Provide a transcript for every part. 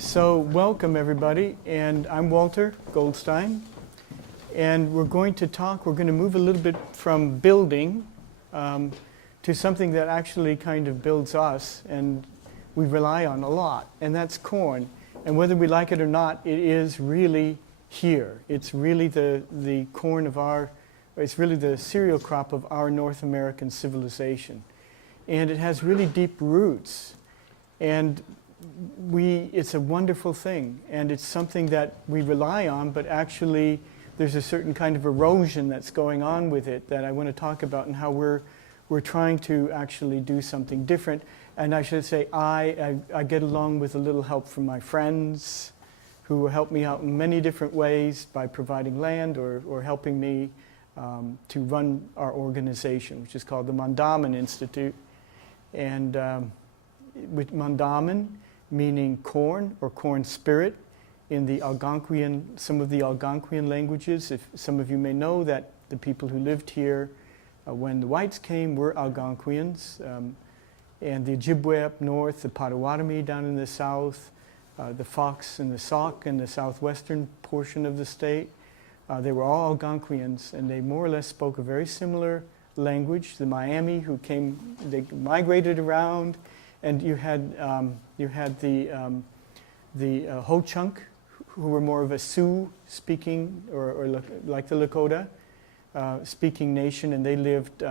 So welcome everybody, and I'm Walter Goldstein, and we're going to move a little bit from building to something that actually kind of builds us and we rely on a lot, and that's corn. And whether we like it or not, it is really here. It's really the corn of it's really the cereal crop of our North American civilization. And it has really deep roots. And it's a wonderful thing, and it's something that we rely on, but actually there's a certain kind of erosion that's going on with it that I want to talk about, and how we're trying to actually do something different. And I should say I get along with a little help from my friends who help me out in many different ways by providing land or helping me to run our organization, which is called the Mandaamin Institute. And with Mandaamin, meaning corn or corn spirit in the Algonquian, some of the Algonquian languages. If some of you may know that the people who lived here when the whites came were Algonquians, and the Ojibwe up north, the Potawatomi down in the south, the Fox and the Sauk in the southwestern portion of the state. They were all Algonquians, and they more or less spoke a very similar language. The Miami they migrated around. And you had the Ho-Chunk, who were more of a Sioux-speaking, or like the Lakota speaking nation, and they lived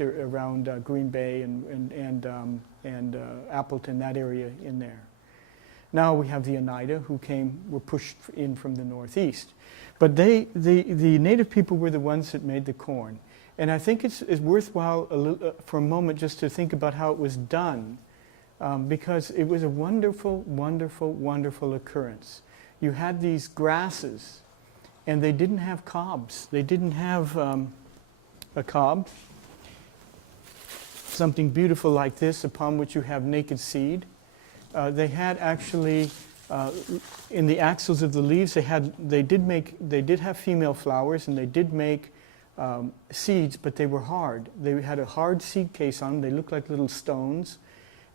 around Green Bay and Appleton, that area in there. Now we have the Oneida, who were pushed in from the northeast, but the native people were the ones that made the corn. And I think it's worthwhile for a moment just to think about how it was done, because it was a wonderful, wonderful, wonderful occurrence. You had these grasses, and they didn't have cobs. They didn't have a cob, something beautiful like this upon which you have naked seed. They had actually, in the axils of the leaves, they did have female flowers, and they did make seeds, but they were hard. They had a hard seed case on them. They looked like little stones,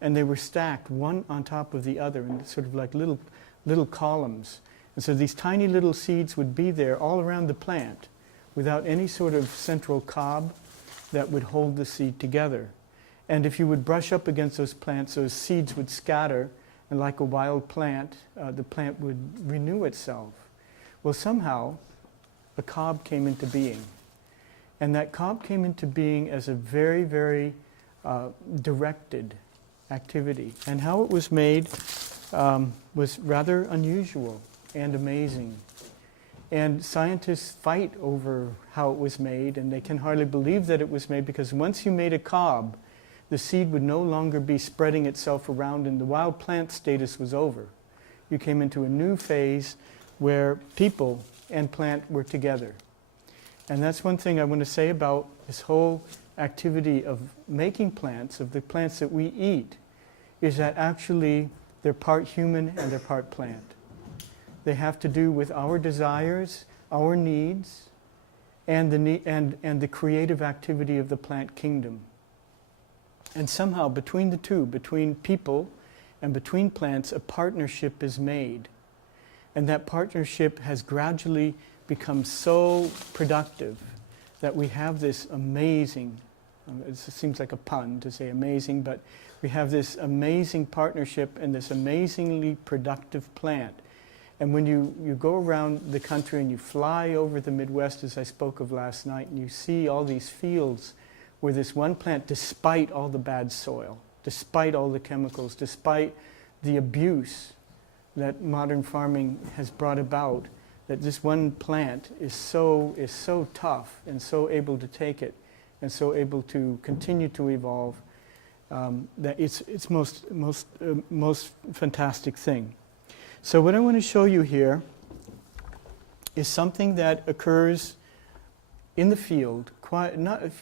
and they were stacked one on top of the other in sort of like little columns. And so these tiny little seeds would be there all around the plant without any sort of central cob that would hold the seed together. And if you would brush up against those plants, those seeds would scatter, and like a wild plant, the plant would renew itself. Well, somehow a cob came into being. And that cob came into being as a very, very directed activity. And how it was made was rather unusual and amazing. And scientists fight over how it was made, and they can hardly believe that it was made, because once you made a cob, the seed would no longer be spreading itself around, and the wild plant status was over. You came into a new phase where people and plant were together. And that's one thing I want to say about this whole activity of making plants, of the plants that we eat, is that actually they're part human and they're part plant. They have to do with our desires, our needs, and the creative activity of the plant kingdom. And somehow between the two, between people and between plants, a partnership is made. And that partnership has gradually become so productive that we have this amazing, it seems like a pun to say amazing, but we have this amazing partnership and this amazingly productive plant. And when you go around the country and you fly over the Midwest, as I spoke of last night, and you see all these fields where this one plant, despite all the bad soil, despite all the chemicals, despite the abuse that modern farming has brought about, that this one plant is so tough and so able to take it and so able to continue to evolve, that it's most fantastic thing. So what I want to show you here is something that occurs in the field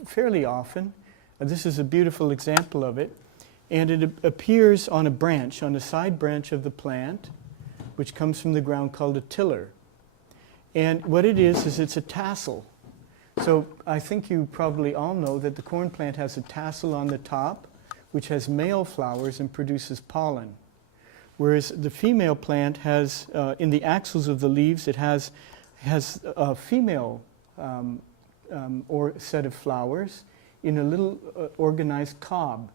fairly often. This is a beautiful example of it, and it appears on a branch, on a side branch of the plant, which comes from the ground, called a tiller. And what it is it's a tassel. So I think you probably all know that the corn plant has a tassel on the top, which has male flowers and produces pollen. whereas the female plant has, in the axils of the leaves, it has a female or set of flowers in a little organized cob.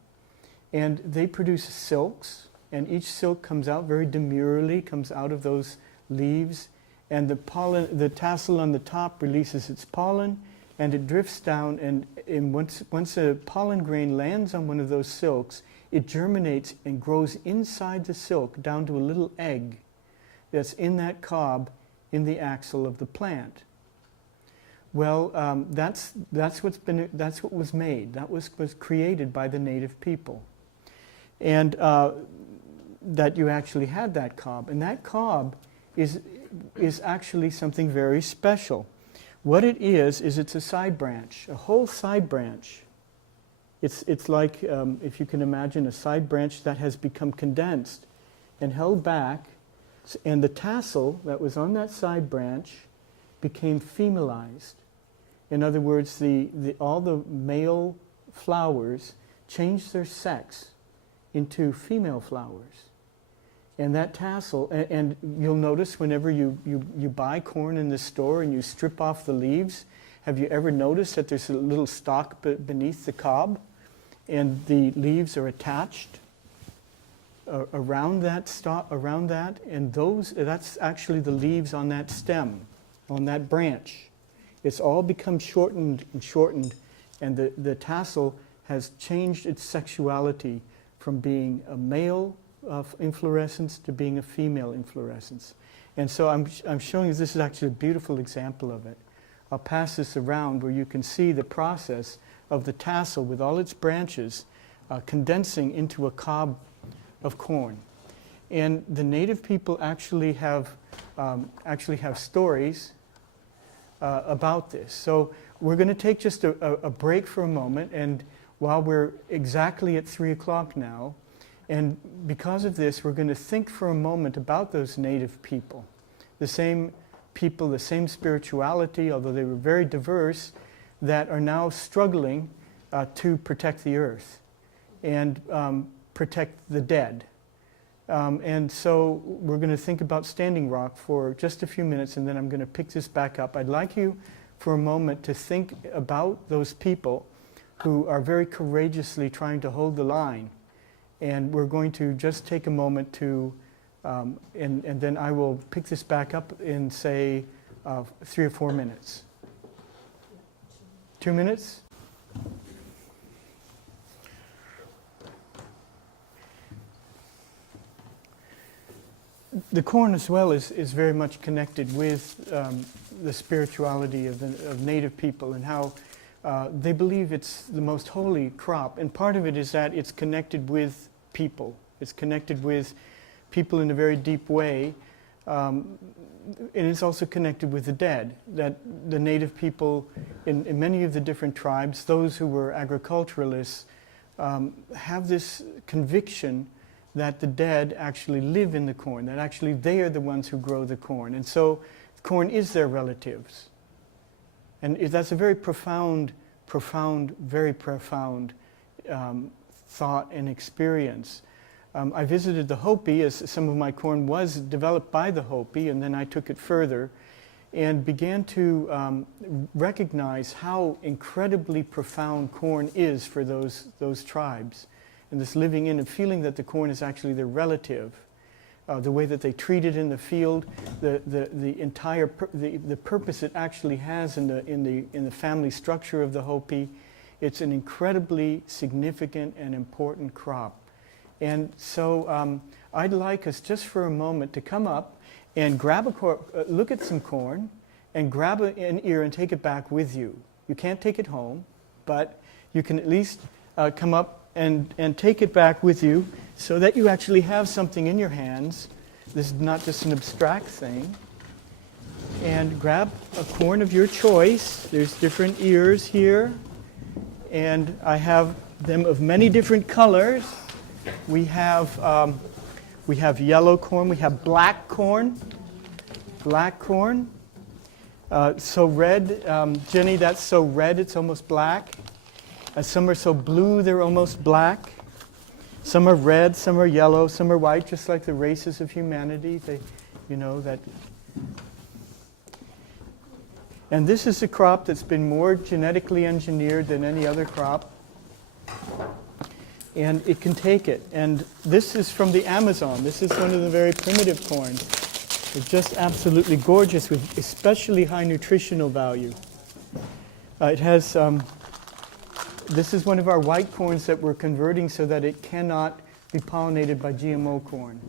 And they produce silks, and each silk comes out very demurely, comes out of those leaves, and the tassel on the top releases its pollen, and it drifts down, and once a pollen grain lands on one of those silks, it germinates and grows inside the silk down to a little egg that's in that cob in the axil of the plant. Well, that's what was made. That was created by the native people, and that you actually had that cob, and that cob is actually something very special. What it is it's a side branch, a whole side branch. It's like, if you can imagine, a side branch that has become condensed and held back, and the tassel that was on that side branch became femalized. In other words, all the male flowers changed their sex into female flowers. And that tassel, and you'll notice whenever you buy corn in the store and you strip off the leaves, have you ever noticed that there's a little stalk beneath the cob, and the leaves are attached around that stalk, and that's actually the leaves on that stem, on that branch. It's all become shortened and shortened, and the tassel has changed its sexuality from being a male inflorescence to being a female inflorescence. And so I'm showing you this is actually a beautiful example of it. I'll pass this around where you can see the process of the tassel with all its branches condensing into a cob of corn. And the native people actually have stories about this. So we're going to take just a break for a moment, and while we're exactly at 3 o'clock now, and because of this, we're going to think for a moment about those native people. The same people, the same spirituality, although they were very diverse, that are now struggling to protect the earth and protect the dead. And so we're going to think about Standing Rock for just a few minutes, and then I'm going to pick this back up. I'd like you for a moment to think about those people who are very courageously trying to hold the line. And we're going to just take a moment to, and then I will pick this back up in, say, 3 or 4 minutes. 2 minutes? The corn as well is very much connected with the spirituality of native people, and how they believe it's the most holy crop. And part of it is that it's connected with people. It's connected with people in a very deep way. And it's also connected with the dead. That the native people in many of the different tribes, those who were agriculturalists, have this conviction that the dead actually live in the corn, that actually they are the ones who grow the corn. And so corn is their relatives. And that's a very profound, very profound thought and experience. I visited the Hopi, as some of my corn was developed by the Hopi, and then I took it further and began to recognize how incredibly profound corn is for those tribes. And this living in and feeling that the corn is actually their relative, the way that they treat it in the field, the entire the purpose it actually has in the family structure of the Hopi. It's an incredibly significant and important crop. And so I'd like us just for a moment to come up and grab look at some corn and grab an ear and take it back with you. You can't take it home, but you can at least come up and take it back with you so that you actually have something in your hands. This is not just an abstract thing. And grab a corn of your choice. There's different ears here, and I have them of many different colors. We have yellow corn. We have black corn. So red, Jenny, that's so red it's almost black. Some are so blue they're almost black. Some are red, some are yellow, some are white, just like the races of humanity. They, that. And this is a crop that's been more genetically engineered than any other crop. And it can take it. And this is from the Amazon. This is one of the very primitive corns. It's just absolutely gorgeous with especially high nutritional value. It has, this is one of our white corns that we're converting so that it cannot be pollinated by GMO corn.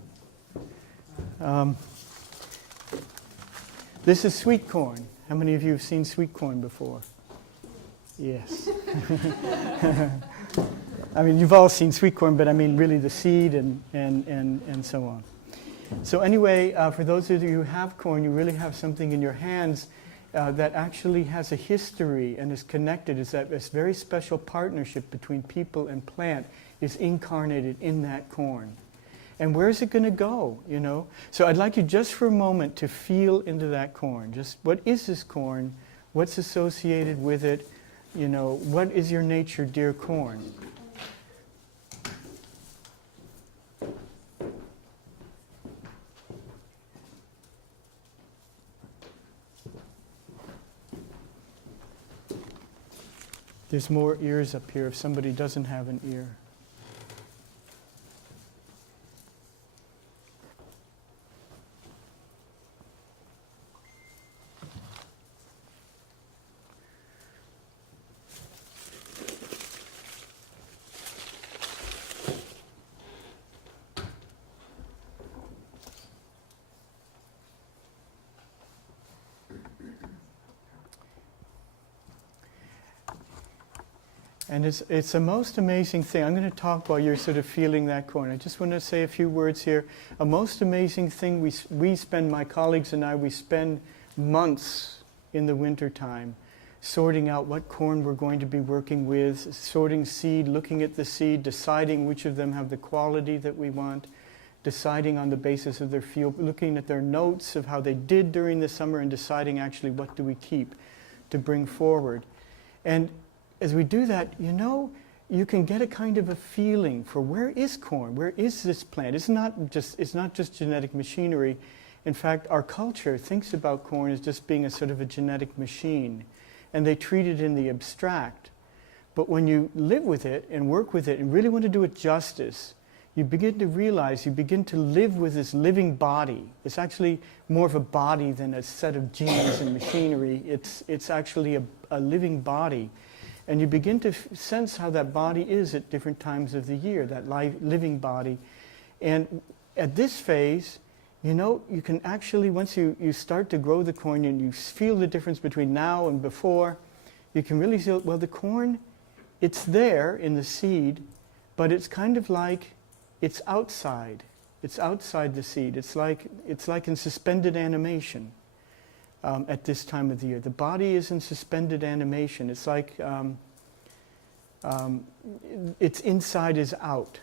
This is sweet corn. How many of you have seen sweet corn before? Yes. I mean, you've all seen sweet corn, but I mean really the seed and so on. So anyway, for those of you who have corn, you really have something in your hands that actually has a history and is connected. Is that this very special partnership between people and plant is incarnated in that corn. And where is it going to go, So I'd like you just for a moment to feel into that corn. Just what is this corn? What's associated with it? What is your nature, dear corn? There's more ears up here if somebody doesn't have an ear. And it's the most amazing thing. I'm going to talk while you're sort of feeling that corn. I just want to say a few words here. A most amazing thing, we spend, my colleagues and I, we spend months in the wintertime sorting out what corn we're going to be working with, sorting seed, looking at the seed, deciding which of them have the quality that we want, deciding on the basis of their field, looking at their notes of how they did during the summer and deciding actually what do we keep to bring forward. And as we do that, you can get a kind of a feeling for where is corn? Where is this plant? It's not just genetic machinery. In fact, our culture thinks about corn as just being a sort of a genetic machine, and they treat it in the abstract. But when you live with it and work with it and really want to do it justice, you begin to realize, you begin to live with this living body. It's actually more of a body than a set of genes and machinery. It's actually a living body. And you begin to sense how that body is at different times of the year, that living body. And at this phase, you can actually, once you start to grow the corn and you feel the difference between now and before, you can really feel, well, the corn, it's there in the seed, but it's kind of like it's outside. It's outside the seed. It's like in suspended animation. At this time of the year. The body is in suspended animation. It's like its inside is out.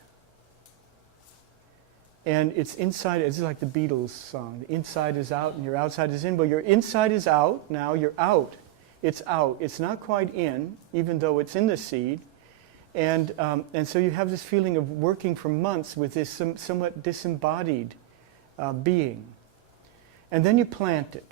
And its inside, it's like the Beatles song, the inside is out and your outside is in. Well, your inside is out, now you're out. It's out. It's not quite in, even though it's in the seed. And so you have this feeling of working for months with this somewhat disembodied being. And then you plant it.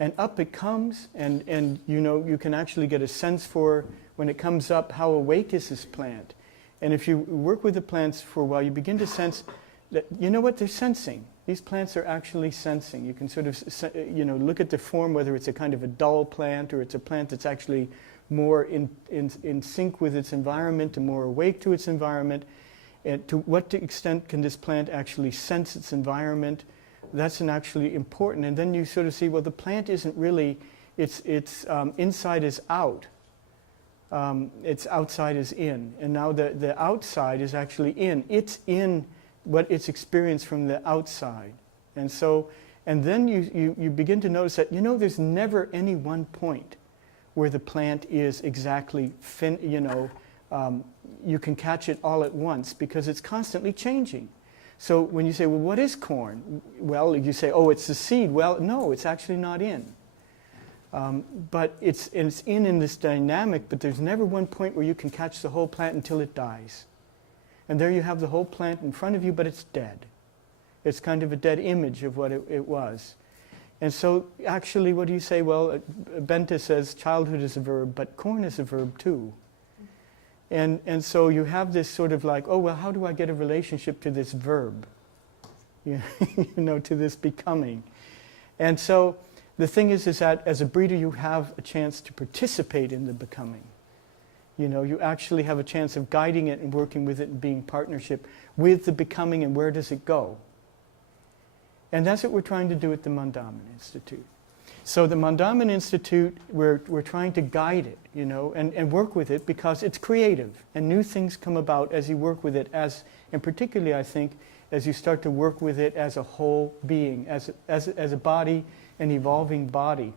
And up it comes, and you can actually get a sense for, when it comes up, how awake is this plant. And if you work with the plants for a while, you begin to sense that, they're sensing. These plants are actually sensing. You can sort of, look at the form, whether it's a kind of a dull plant or it's a plant that's actually more in sync with its environment and more awake to its environment. And to what extent can this plant actually sense its environment? That's actually important. And then you sort of see, well, the plant isn't really, its inside is out. Its outside is in. And now the outside is actually in. It's in what it's experienced from the outside. And then you begin to notice that, there's never any one point where the plant is exactly, you can catch it all at once because it's constantly changing. So when you say, well, what is corn? Well, you say, oh, it's the seed. Well, no, it's actually not in. But it's in this dynamic, but there's never one point where you can catch the whole plant until it dies. And there you have the whole plant in front of you, but it's dead. It's kind of a dead image of what it was. And so actually what do you say? Well, Bente says childhood is a verb, but corn is a verb too. And so you have this sort of like, oh, well, how do I get a relationship to this verb? You know, to this becoming. And so the thing is that as a breeder you have a chance to participate in the becoming. You know, you actually have a chance of guiding it and working with it and being in partnership with the becoming and where does it go. And that's what we're trying to do at the Mandaamin Institute. So the Mandaamin Institute, we're trying to guide it, you know, and work with it because it's creative and new things come about as you work with it, and particularly I think as you start to work with it as a whole being, as a body, an evolving body.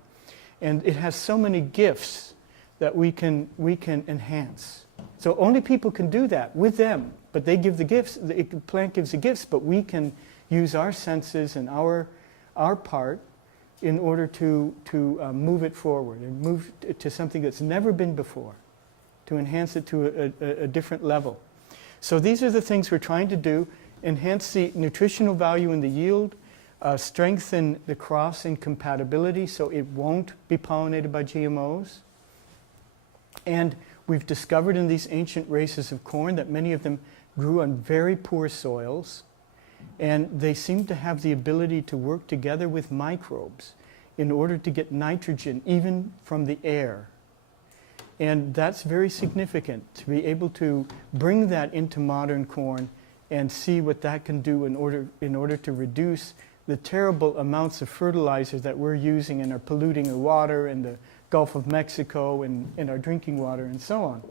And it has so many gifts that we can enhance. So only people can do that with them, but they give the gifts, the plant gives the gifts, but we can use our senses and our part in order to move it forward and move to something that's never been before, to enhance it to a different level. So these are the things we're trying to do: enhance the nutritional value and the yield, strengthen the cross incompatibility so it won't be pollinated by GMOs. And we've discovered in these ancient races of corn that many of them grew on very poor soils, and they seem to have the ability to work together with microbes in order to get nitrogen even from the air. And that's very significant, to be able to bring that into modern corn and see what that can do in order to reduce the terrible amounts of fertilizer that we're using and are polluting our water and the Gulf of Mexico and our drinking water and so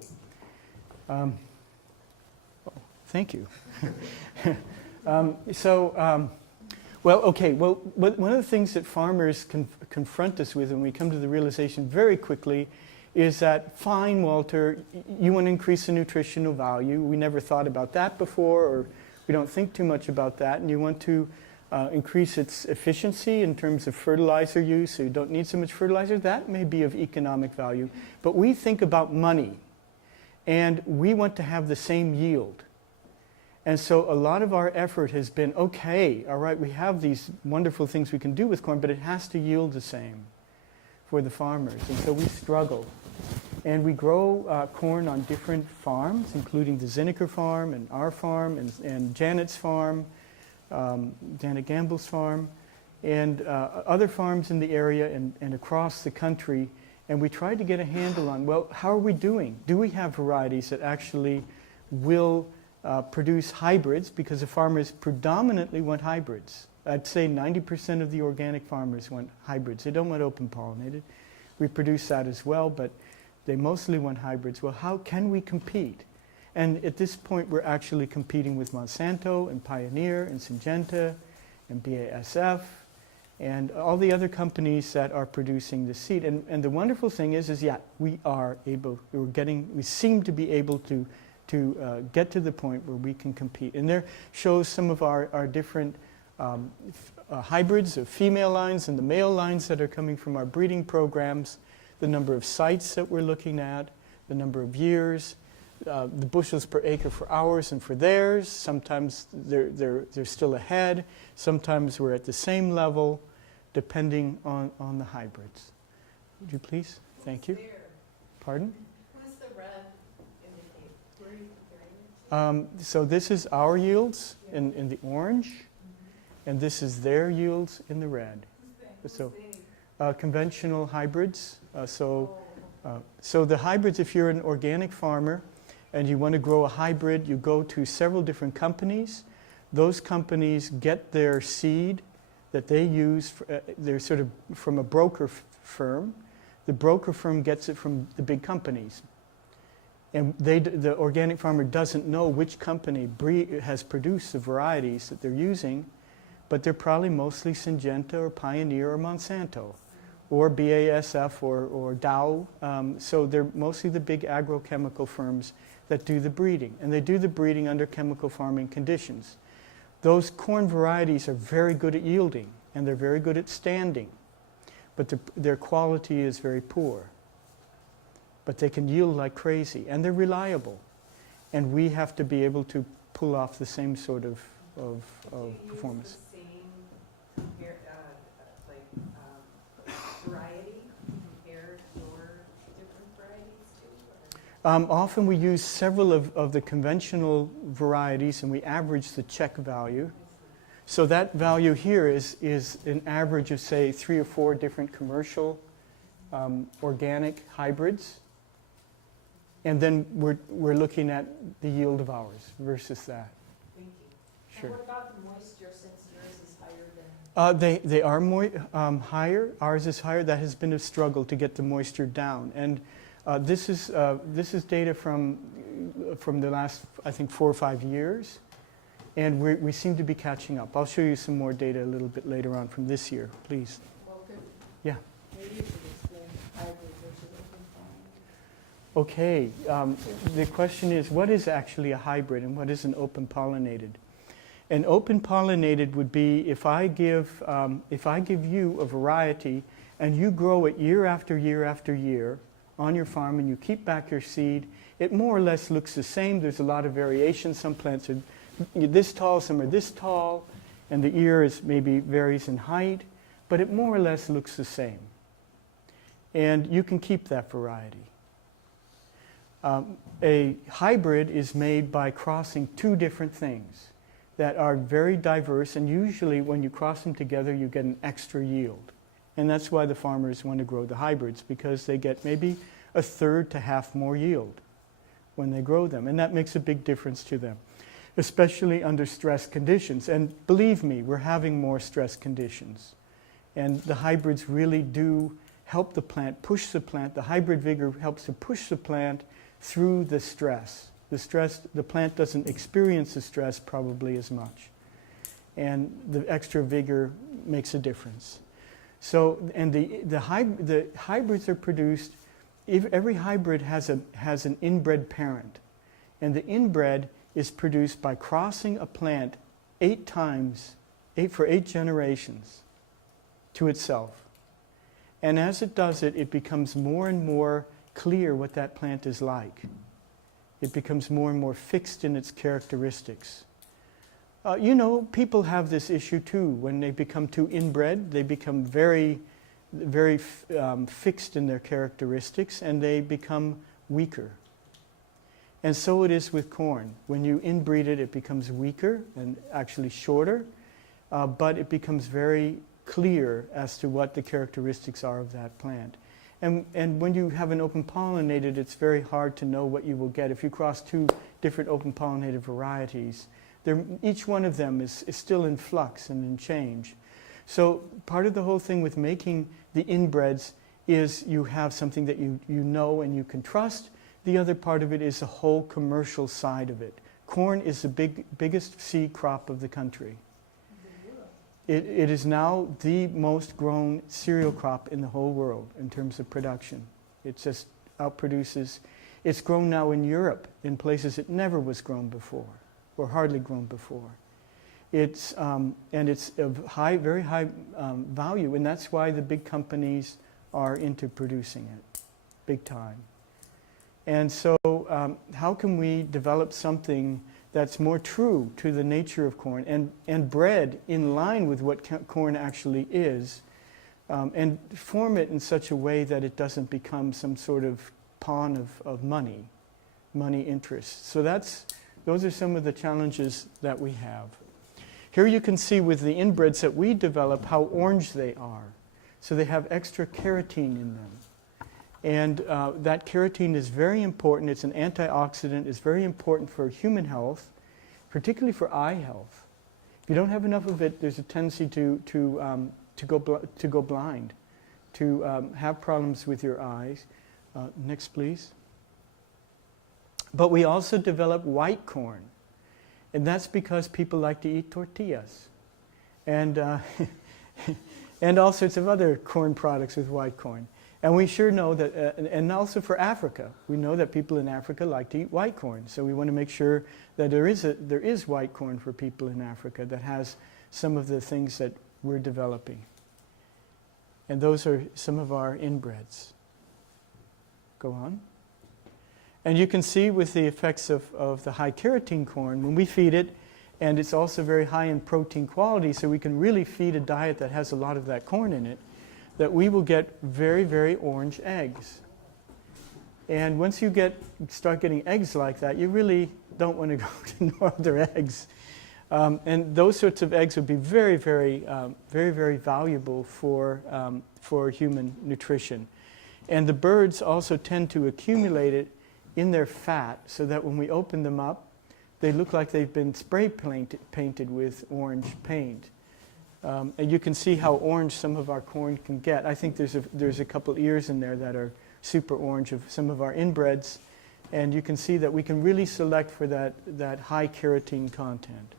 on. Thank you. Well, one of the things that farmers confront us with when we come to the realization very quickly is that, fine, Walter, you want to increase the nutritional value. We never thought about that before, or we don't think too much about that, and you want to increase its efficiency in terms of fertilizer use, so you don't need so much fertilizer. That may be of economic value, but we think about money, and we want to have the same yield. And so a lot of our effort has been, okay, all right, we have these wonderful things we can do with corn, but it has to yield the same for the farmers. And so we struggle. And we grow corn on different farms, including the Zinnecker farm and our farm and Janet's farm, Janet Gamble's farm, and other farms in the area and across the country. And we tried to get a handle on, well, how are we doing? Do we have varieties that actually will produce hybrids? Because the farmers predominantly want hybrids. I'd say 90% of the organic farmers want hybrids. They don't want open pollinated. We produce that as well, but they mostly want hybrids. Well, how can we compete? And at this point, we're actually competing with Monsanto and Pioneer and Syngenta and BASF and all the other companies that are producing the seed. And the wonderful thing is yeah, we seem to be able to get to the point where we can compete. And there shows some of our different hybrids of female lines and the male lines that are coming from our breeding programs, the number of sites that we're looking at, the number of years, the bushels per acre for ours and for theirs. Sometimes they're still ahead. Sometimes we're at the same level, depending on the hybrids. Would you please? Thank you. Pardon? So this is our yields in the orange, and this is their yields in the red. So conventional hybrids. So the hybrids, if you're an organic farmer and you want to grow a hybrid, you go to several different companies. Those companies get their seed that they use. They're sort of from a broker firm. The broker firm gets it from the big companies. And the organic farmer doesn't know which company has produced the varieties that they're using, but they're probably mostly Syngenta or Pioneer or Monsanto or BASF or Dow. So they're mostly the big agrochemical firms that do the breeding. And they do the breeding under chemical farming conditions. Those corn varieties are very good at yielding, and they're very good at standing, but their quality is very poor. But they can yield like crazy, and they're reliable. And we have to be able to pull off the same sort of performance. Do you use the same variety to compare your different varieties to? Often we use several of the conventional varieties and we average the check value. So that value here is an average of, say, 3 or 4 different commercial organic hybrids. And then we're looking at the yield of ours versus that. Thank you. Sure. And what about the moisture, since yours is higher than? They are higher. Ours is higher. That has been a struggle to get the moisture down. And this is data from the last, I think, 4 or 5 years. And we seem to be catching up. I'll show you some more data a little bit later on from this year, please. Well, good. Yeah. Maybe you should explain hybrid versus open pollinated. Okay. The question is, what is actually a hybrid and what is an open pollinated? An open pollinated would be if I give you a variety and you grow it year after year after year on your farm and you keep back your seed, it more or less looks the same. There's a lot of variation. Some plants are this tall, some are this tall, and the ear is maybe varies in height, but it more or less looks the same. And you can keep that variety. A hybrid is made by crossing 2 different things that are very diverse, and usually when you cross them together you get an extra yield. And that's why the farmers want to grow the hybrids, because they get maybe 1/3 to half more yield when they grow them, and that makes a big difference to them, especially under stress conditions. And believe me, we're having more stress conditions. And the hybrids really do help the plant, push the plant. The hybrid vigor helps to push the plant through the stress. The plant doesn't experience the stress probably as much. And the extra vigor makes a difference. So, and the hybrids are produced, every hybrid has an inbred parent. And the inbred is produced by crossing a plant 8 times, for 8 generations to itself. And as it does it, it becomes more and more clear what that plant is like. It becomes more and more fixed in its characteristics. People have this issue too. When they become too inbred, they become very, very fixed in their characteristics and they become weaker. And so it is with corn. When you inbreed it, it becomes weaker and actually shorter, but it becomes very clear as to what the characteristics are of that plant. And when you have an open pollinated, it's very hard to know what you will get. If you cross 2 different open pollinated varieties, each one of them is still in flux and in change. So part of the whole thing with making the inbreds is you have something that you know and you can trust. The other part of it is the whole commercial side of it. Corn is the biggest seed crop of the country. It is now the most grown cereal crop in the whole world in terms of production. It just outproduces. It's grown now in Europe in places it never was grown before, or hardly grown before. It's of very high value, and that's why the big companies are into producing it, big time. And so how can we develop something that's more true to the nature of corn and bred in line with what corn actually is, and form it in such a way that it doesn't become some sort of pawn of money interests. So those are some of the challenges that we have. Here you can see with the inbreds that we develop how orange they are. So they have extra carotene in them. And that carotene is very important. It's an antioxidant. It's very important for human health, particularly for eye health. If you don't have enough of it, there's a tendency to go blind, to have problems with your eyes. Next, please. But we also develop white corn. And that's because people like to eat tortillas. And, and all sorts of other corn products with white corn. And we sure know that, and also for Africa, we know that people in Africa like to eat white corn. So we want to make sure that there is white corn for people in Africa that has some of the things that we're developing. And those are some of our inbreds. Go on. And you can see with the effects of the high carotene corn, when we feed it, and it's also very high in protein quality, so we can really feed a diet that has a lot of that corn in it, that we will get very, very orange eggs. And once you start getting eggs like that, you really don't want to go to no other eggs. And those sorts of eggs would be very, very, very, very valuable for human nutrition. And the birds also tend to accumulate it in their fat, so that when we open them up, they look like they've been spray painted with orange paint. And you can see how orange some of our corn can get. I think there's a couple ears in there that are super orange of some of our inbreds. And you can see that we can really select for that high carotene content.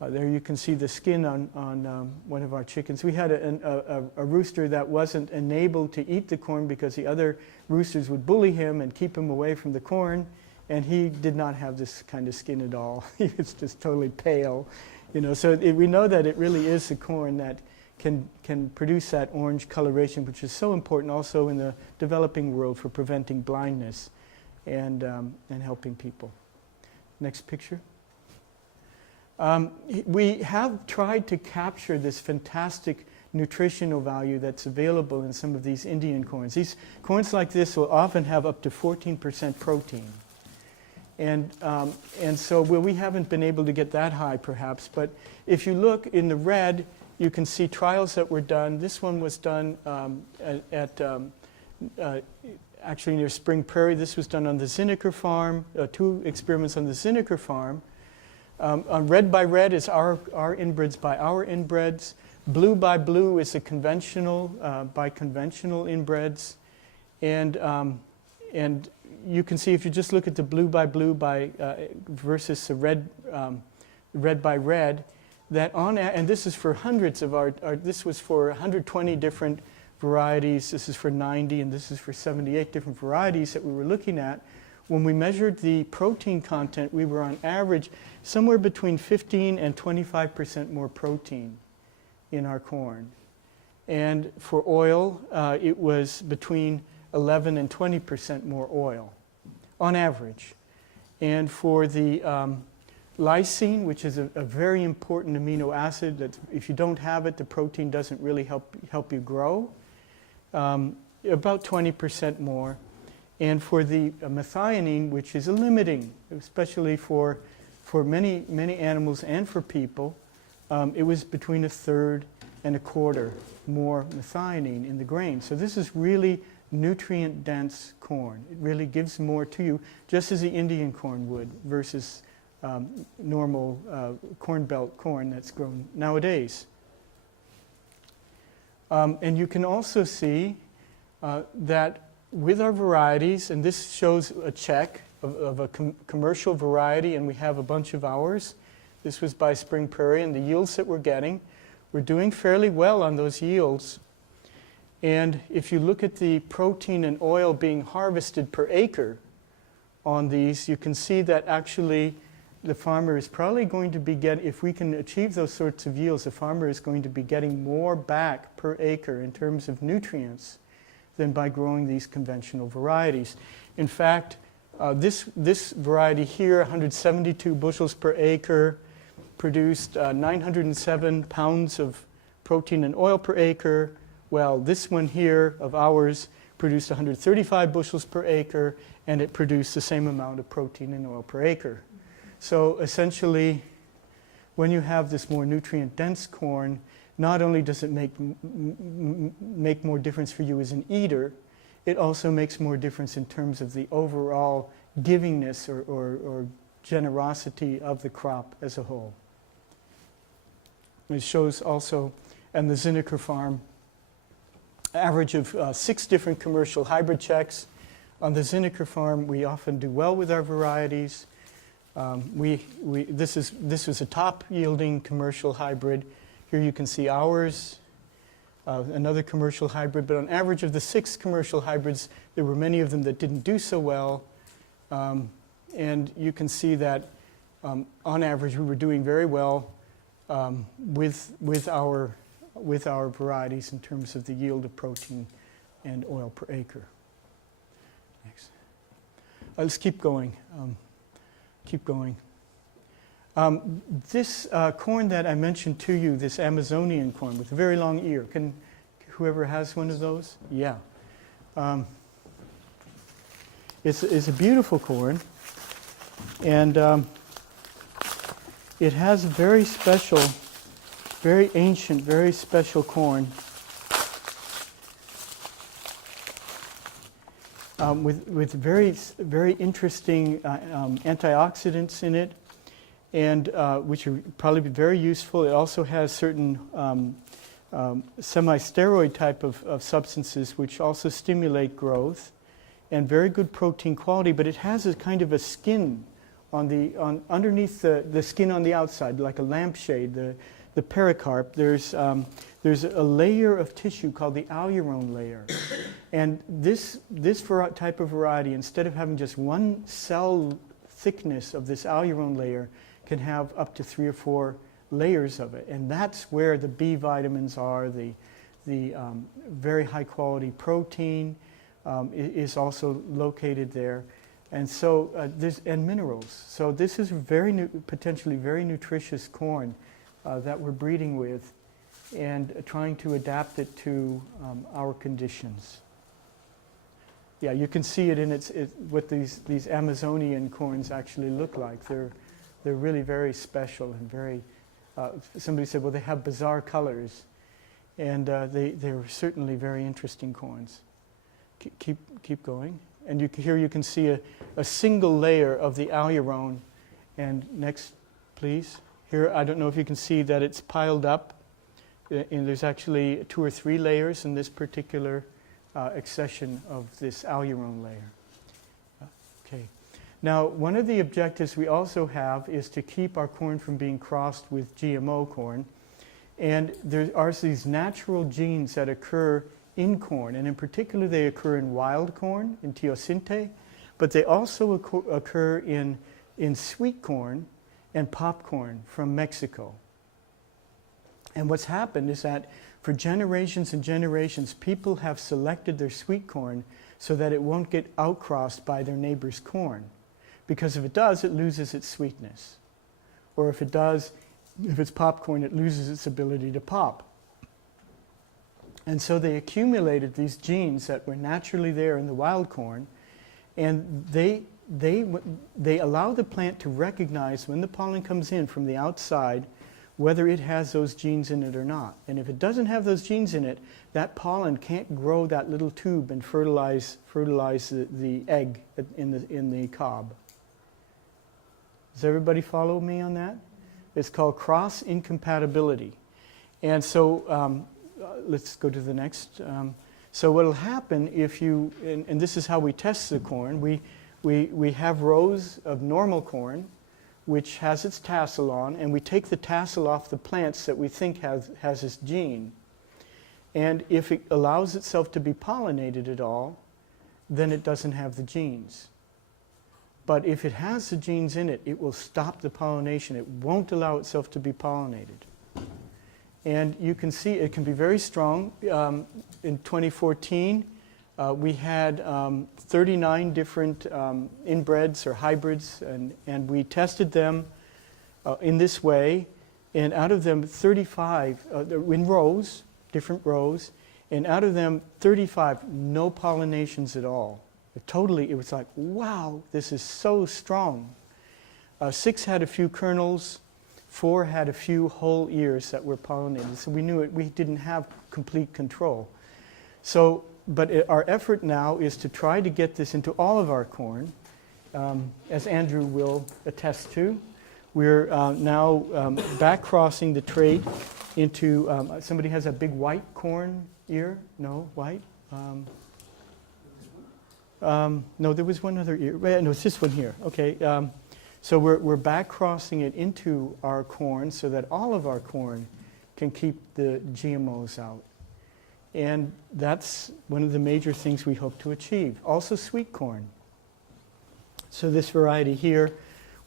There you can see the skin on one of our chickens. We had a rooster that wasn't enabled to eat the corn because the other roosters would bully him and keep him away from the corn. And he did not have this kind of skin at all. He was just totally pale. So we know that it really is the corn that can produce that orange coloration, which is so important also in the developing world for preventing blindness and helping people. Next picture. We have tried to capture this fantastic nutritional value that's available in some of these Indian corns. These corns like this will often have up to 14% protein. And so we haven't been able to get that high perhaps, but if you look in the red, you can see trials that were done. This one was done actually near Spring Prairie. This was done on the Zinnecker farm, 2 experiments on the Zinnecker farm. Red by red is our inbreds by our inbreds. Blue by blue is the conventional by conventional inbreds. And you can see if you just look at the blue by versus the red by red, that and this is for hundreds of this was for 120 different varieties, this is for 90, and this is for 78 different varieties that we were looking at. When we measured the protein content, we were on average somewhere between 15 and 25% more protein in our corn. And for oil, it was between 11 and 20% more oil, on average. And for the lysine, which is a very important amino acid, that if you don't have it, the protein doesn't really help you grow, about 20% more. And for the methionine, which is a limiting, especially for many, many animals and for people, it was between 1/3 and 1/4 more methionine in the grain. So this is really nutrient-dense corn. It really gives more to you, just as the Indian corn would, versus normal corn belt corn that's grown nowadays. And you can also see that with our varieties, and this shows a check of a commercial variety, and we have a bunch of ours. This was by Spring Prairie, and the yields that we're getting, we're doing fairly well on those yields. And if you look at the protein and oil being harvested per acre on these, you can see that actually the farmer is probably going to be if we can achieve those sorts of yields, the farmer is going to be getting more back per acre in terms of nutrients than by growing these conventional varieties. In fact, this variety here, 172 bushels per acre, produced 907 pounds of protein and oil per acre. Well, this one here of ours produced 135 bushels per acre, and it produced the same amount of protein and oil per acre. So essentially, when you have this more nutrient-dense corn, not only does it make more difference for you as an eater, it also makes more difference in terms of the overall givingness or generosity of the crop as a whole. It shows also, and the Zinnecker farm, average of 6 different commercial hybrid checks. On the Zinnecker farm, we often do well with our varieties. This was a top yielding commercial hybrid. Here you can see ours, another commercial hybrid, but on average of the 6 commercial hybrids, there were many of them that didn't do so well. And you can see that on average we were doing very well with our varieties in terms of the yield of protein and oil per acre. Next. Let's keep going. Keep going. This corn that I mentioned to you, this Amazonian corn with a very long ear, can whoever has one of those? Yeah. It's a beautiful corn, and it has very special, very ancient, very special corn with very interesting antioxidants in it, and which are probably very useful. It also has certain semi-steroid type of substances which also stimulate growth, and very good protein quality. But it has a kind of a skin underneath the skin on the outside, like a lampshade. The pericarp. There's a layer of tissue called the alurone layer, and this type of variety, instead of having just one cell thickness of this alurone layer, can have up to 3 or 4 layers of it, and that's where the B vitamins are. The very high quality protein is also located there, and so and minerals. So this is potentially very nutritious corn that we're breeding with, and trying to adapt it to our conditions. Yeah, you can see it what these Amazonian corns actually look like. They're really very special and very. Somebody said, well, they have bizarre colors, and they're certainly very interesting corns. Keep going, and here you can see a single layer of the alurone. And next, please. Here, I don't know if you can see that it's piled up, and there's actually 2 or 3 layers in this particular accession of this alurone layer. Okay. Now, one of the objectives we also have is to keep our corn from being crossed with GMO corn. And there are these natural genes that occur in corn, and in particular they occur in wild corn, in teosinte, but they also occur in sweet corn and popcorn from Mexico. And what's happened is that for generations and generations, people have selected their sweet corn so that it won't get outcrossed by their neighbor's corn. Because if it does, it loses its sweetness. Or if it's popcorn, it loses its ability to pop. And so they accumulated these genes that were naturally there in the wild corn, and they allow the plant to recognize when the pollen comes in from the outside whether it has those genes in it or not. And if it doesn't have those genes in it, that pollen can't grow that little tube and fertilize the egg in the cob. Does everybody follow me on that? It's called cross incompatibility. And so let's go to the next. So what will happen if you, and this is how we test the corn, we have rows of normal corn which has its tassel on, and we take the tassel off the plants that we think has this gene. And if it allows itself to be pollinated at all, then it doesn't have the genes. But if it has the genes in it, it will stop the pollination. It won't allow itself to be pollinated. And you can see it can be very strong. In 2014, we had 39 different inbreds or hybrids, and we tested them in this way. And out of them, 35, in rows, different rows, and out of them, 35, no pollinations at all. It was like, wow, this is so strong. 6 had a few kernels, 4 had a few whole ears that were pollinated. So we knew we didn't have complete control. So, but our effort now is to try to get this into all of our corn, as Andrew will attest to. We're now back crossing the trait into, somebody has a big white corn ear? No, white? No, there was one other ear. No, it's this one here. Okay. So we're back crossing it into our corn so that all of our corn can keep the GMOs out. And that's one of the major things we hope to achieve. Also sweet corn. So this variety here,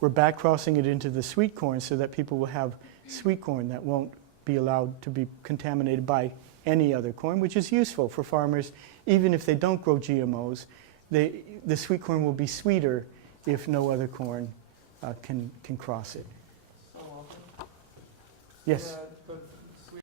we're back crossing it into the sweet corn so that people will have sweet corn that won't be allowed to be contaminated by any other corn, which is useful for farmers, even if they don't grow GMOs. the sweet corn will be sweeter if no other corn can cross it. So often. Yes? But